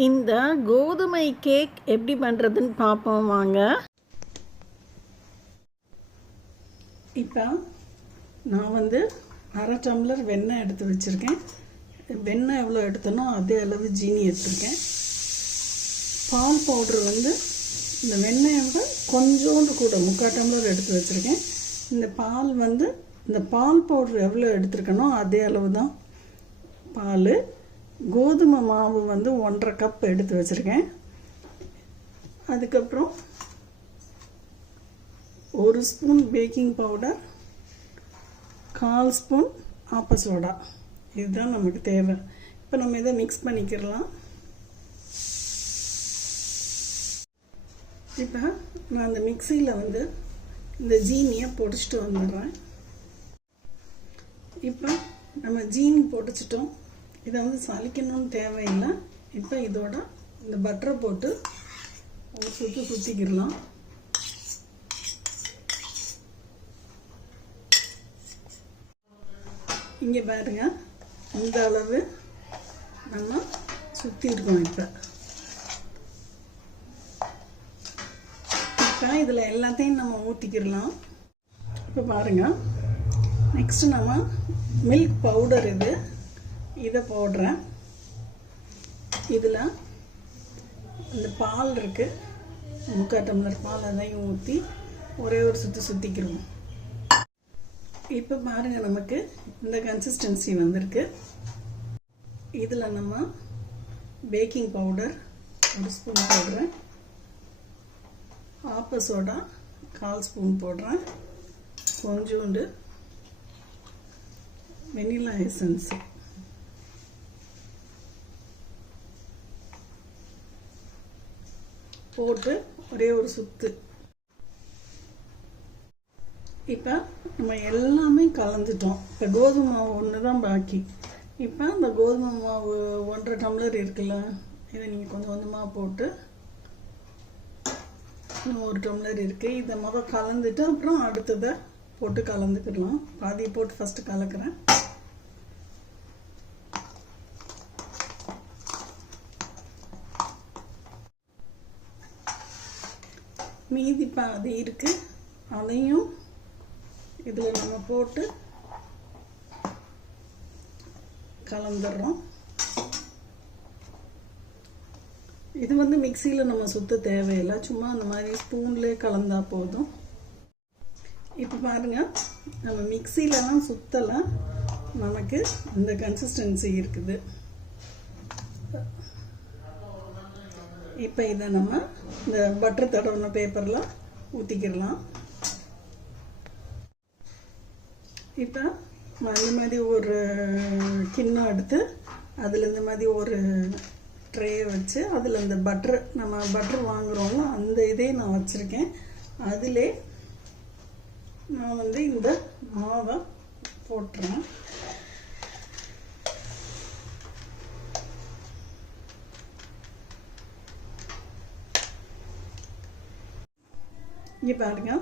இந்த கோதுமை கேக் எப்படி பண்ணுறதுன்னு பார்ப்போம் வாங்க. இப்போ நான் அரை டம்ளர் வெண்ணெய் எடுத்து வச்சுருக்கேன். வெண்ணெய் எவ்வளோ எடுத்தனோ அதே அளவு ஜீனி எடுத்துருக்கேன். பால் பவுட்ரு இந்த வெண்ணெயை விட கொஞ்சோண்டு கூட 3/4 டம்ளர் எடுத்து வச்சுருக்கேன். இந்த பால் இந்த பால் பவுட்ரு எவ்வளோ எடுத்துருக்கனோ அதே அளவு தான் பால். கோதுமை மாவு 1.5 கப் எடுத்து வச்சுருக்கேன். அதுக்கப்புறம் 1 ஸ்பூன் பேக்கிங் பவுடர், 1/4 ஸ்பூன் ஆப்ப சோடா. இதுதான் நமக்கு தேவை. இப்போ நம்ம இதை மிக்ஸ் பண்ணிக்கிறலாம். இப்போ நான் அந்த மிக்சியில் இந்த ஜீனியை பொடிச்சிட்டு வந்துடுறேன். இப்போ நம்ம ஜீனி பொடிச்சிட்டோம். இதை சலிக்கணும்னு தேவையில்லை. இப்போ இதோட இந்த பட்டரை போட்டு ஒரு சுற்றிக்கிடலாம். இங்கே பாருங்க, இந்த அளவு நம்ம சுற்றி இருக்கோம். இப்போ இதில் எல்லாத்தையும் நம்ம ஊற்றிக்கிடலாம். இப்போ பாருங்கள், நெக்ஸ்ட்டு நம்ம மில்க் பவுடர் இதை போடுறேன். இதில் இந்த பால் இருக்குது, 3/4 டம்ளர் பால், அதையும் ஊற்றி ஒரே ஒரு சுற்றிக்கிறோம். இப்போ பாருங்கள், நமக்கு இந்த கன்சிஸ்டன்சி வந்திருக்கு. இதில் நம்ம பேக்கிங் பவுடர் 1 ஸ்பூன் போடுறேன், ஆப்ப சோடா 1/4 ஸ்பூன் போடுறேன், கொஞ்சோண்டு வெனிலா எசன்ஸ், போட்டு ஒரே ஒரு சுத்து. இப்போ நம்ம எல்லாமே கலந்துட்டோம். இப்போ கோதுமை மாவு ஒன்று தான் பாக்கி. இப்போ இந்த கோதுமை மாவு 1.5 டம்ளர் இருக்குல்ல, இதை நீங்கள் கொஞ்சம் கொஞ்சமாக போட்டு, 1 டம்ளர் இருக்குது, இதை முதல் கலந்துட்டு அப்புறம் அடுத்ததை போட்டு கலந்துக்கிடலாம். பாதியை போட்டு ஃபஸ்ட்டு கலக்கிறேன். மீதி பாதி இருக்குது, அதையும் இதில் நம்ம போட்டு கலந்துடுறோம். இது மிக்சியில் நம்ம சுத்த தேவையில்லை, சும்மா அந்த மாதிரி ஸ்பூன்லேயே கலந்தால் போதும். இப்போ பாருங்கள், நம்ம மிக்சிலலாம் சுத்தலை, நமக்கு இந்த கன்சிஸ்டன்சி இருக்குது. இப்போ இதை நம்ம இந்த பட்டர் தடவின பேப்பரில் ஊற்றிக்கிடலாம். இப்போ இந்த மாதிரி ஒரு கிண்ணம் எடுத்து அதில் இந்த மாதிரி ஒரு ட்ரே வச்சு அதில் இந்த நம்ம பட்டர் வாங்குகிறோம்ல, அந்த இதே நான் வச்சுருக்கேன். அதிலே நான் இந்த மாவை போட்டுறேன். இங்கே பாருங்க,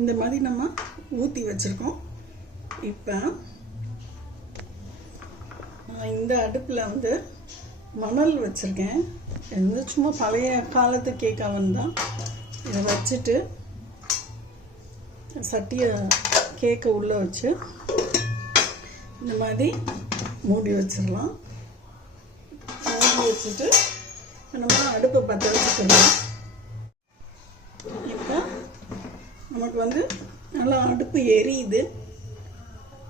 இந்த மாதிரி நம்ம ஊற்றி வச்சுருக்கோம். இப்போ இந்த அடுப்பில் மணல் வச்சுருக்கேன். இது சும்மா பழைய காலத்து கேக் அவன் தான். இதை வச்சுட்டு சட்டியை கேக்கை உள்ளே வச்சு இந்த மாதிரி மூடி வச்சிடலாம். மூடி வச்சுட்டு நம்ம அடுப்பை பற்ற வச்சுக்கலாம். இப்போ நமக்கு நல்லா அடுப்பு எரியுது.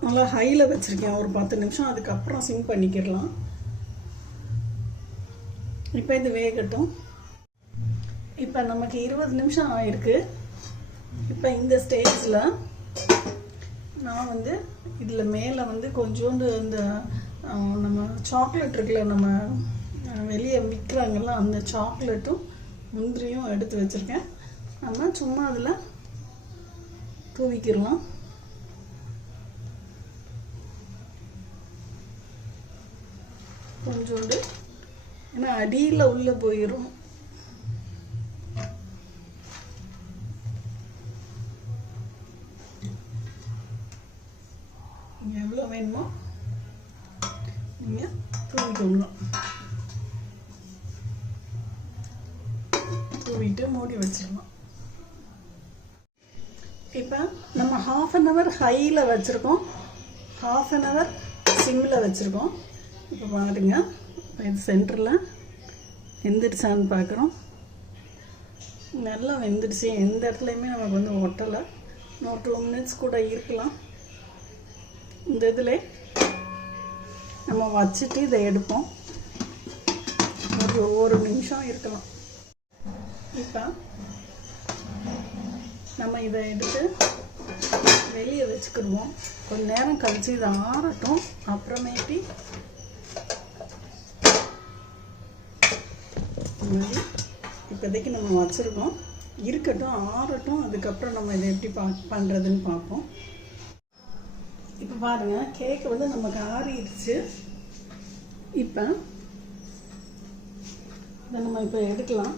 நல்லா ஹையில் வச்சுருக்கேன் ஒரு 10 நிமிஷம். அதுக்கப்புறம் சிம் பண்ணிக்கிடலாம். இப்போ இது வேகட்டும். இப்போ நமக்கு 20 நிமிஷம் ஆயிருக்கு. இப்போ இந்த ஸ்டேஜில் நான் இதில் மேலே கொஞ்சோண்டு இந்த நம்ம சாக்லேட் இருக்குல்ல, நம்ம வெளியே விற்கிறாங்கல்ல, அந்த சாக்லேட்டும் முந்திரியும் எடுத்து வச்சுருக்கேன். நம்ம சும்மா அதில் தூவிக்கிடலாம். கொஞ்சோண்டு, ஏன்னா அடியில் உள்ளே போயிடும். எவ்வளோ வேணுமோ நீங்கள் தூவிக்கணும். ஊற்றிட்டு மூடி வச்சிடலாம். இப்போ நம்ம 1/2 hour ஹையில் வச்சுருக்கோம், 1/2 hour சிம்மில் வச்சுருக்கோம். இப்போ பாருங்க, இது சென்டரில் வெந்துடுச்சான்னு பார்க்குறோம். நல்லா வெந்துடுச்சு, எந்த இடத்துலையுமே நமக்கு வந்து ஒட்டலை. இன்னும் 2 minutes கூட இருக்கலாம். இந்த இதில் நம்ம வச்சுட்டு இதை எடுப்போம். ஒரு நிமிஷம் இருக்கலாம். இப்போ நம்ம இதை எடுத்து வெளியே வச்சுக்கிடுவோம். கொஞ்சம் நேரம் கழித்து இதை ஆறட்டும். அப்புறமேட்டு இப்போதைக்கு நம்ம வச்சுருக்கோம், இருக்கட்டும், ஆறட்டும். அதுக்கப்புறம் நம்ம இதை எப்படி பண்ணுறதுன்னு பார்ப்போம். இப்போ பாருங்கள், கேக்கு வந்து நமக்கு ஆறிடுச்சு. இப்போ இதை நம்ம இப்போ எடுக்கலாம்.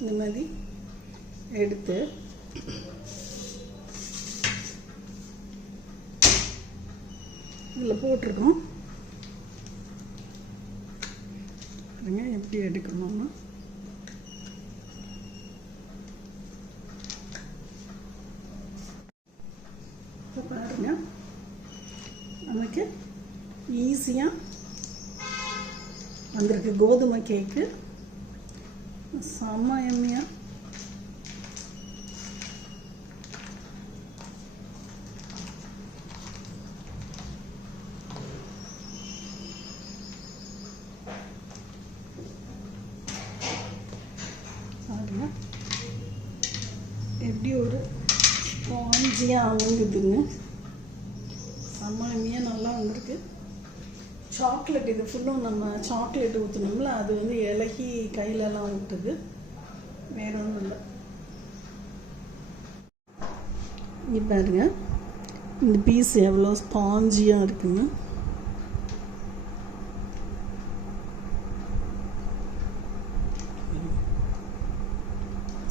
இந்த மாதிரி எடுத்து இதில் போட்டிருக்கோம். பாருங்க எப்படி எடுக்கணும்னா, இப்போ பாருங்க, நமக்கு ஈஸியாக வந்திருக்கு கோதுமை கேக்கு. செம்ம எம்மையாக எப்படி ஒரு ஸ்பாஞ்சியாக அமுங்குதுன்னு. செம்மையாக நல்லா வந்திருக்கு. சாக்லேட் இது ஃபுல்லும் நம்ம சாக்லேட் ஊற்றணும்ல, அது வந்து இலகி கையிலலாம் விட்டுது, வேற ஒன்றும் இல்லை. இங்கே பாருங்க, இந்த பீஸ் எவ்வளோ ஸ்பாஞ்சியாக இருக்குன்னு.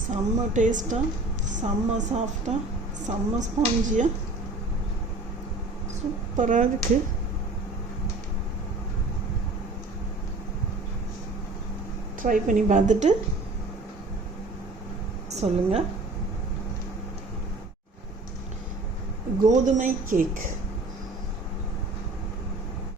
செம்ம டேஸ்ட்டாக, செம்ம சாஃப்டாக, செம்ம ஸ்பாஞ்சியாக சூப்பராக இருக்குது. ட்ரை பண்ணி பார்த்துட்டு சொல்லுங்கள். கோதுமை கேக்